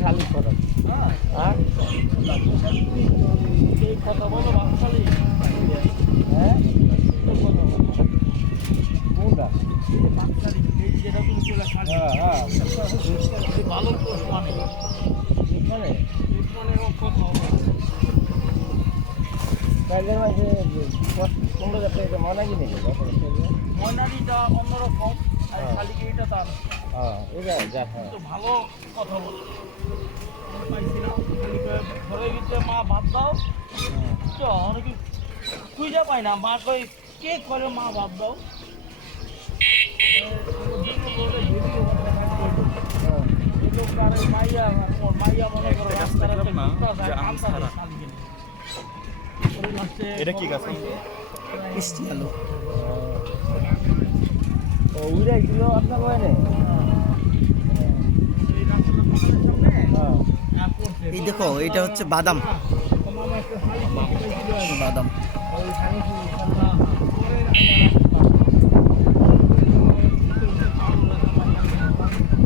শালিক কথা হ্যাঁ কথা বলো বাচ্চালি হ্যাঁ কোনটা হ্যাঁ? ভালো পোষ মানে মানে মানে কথা কাজের মাঝে পনেরো হাজার টাকা মনে কি নেই ময়নারিটা অন্যরকম আর হ্যাঁ। শালিকে এটা তার। হ্যাঁ এটা যা হ্যাঁ। ভালো কথা বলে মা ভাত দাও। তো অনেকে খুঁজে পাই না? মা কই কে করে মা ভাত দাও? মাইয়া মাইয়া মনে করো রাস্তার একটা কুত্তা যায়, আনতে হয় শালিকে নিয়ে। পরে last এ এটা কি গাছ? মিষ্টি আলু ও উড়াই ছিল আপনার বয়নে এই দেখো এটা হচ্ছে বাদাম। বাদাম।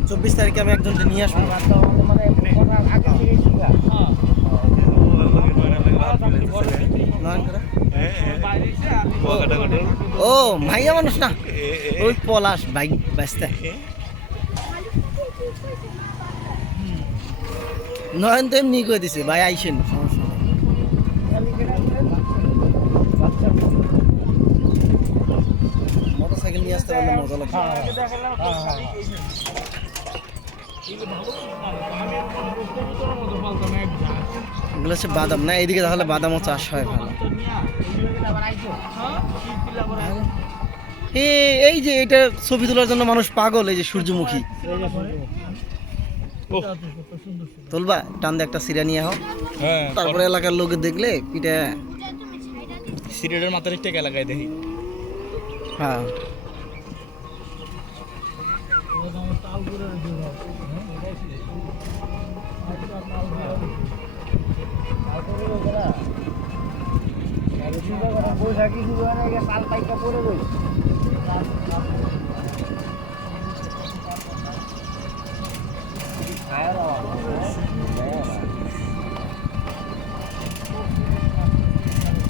চব্বিশ তারিখে আমি একজনকে নিয়ে আসব মানে কথা আগে থেকে শিখা হ্যাঁ। নয়ন করে বাইরে এসে আমি কুয়াকাটা কঠোর। ও ভাইয়া মানুষ না। ওই পলাশ বাইক ব্যস্ত। নয়ন তো এমনি করে দিছে ভাই আইসেন সমস্যা মোটরসাইকেল নিয়ে আসতে পারলে মজা লাগবে। এগুলো হচ্ছে বাদাম। না এদিকে তাহলে বাদামও চাষ হয় ভালো। এই যে এটা ছবি তোলার জন্য মানুষ পাগল এই যে সূর্যমুখী। এটা। তুলবা টান একটা সিরা নিয়ে হোক হ্যাঁ তারপরে এলাকার লোকে দেখলে পিঠে সিরিয়ালের মাথার একটা এলাকায় দেখি। হ্যাঁ। তালপুরের জোড়া। হ্যাঁ, বই শুধু পাল পাইকা পরে রয়েছে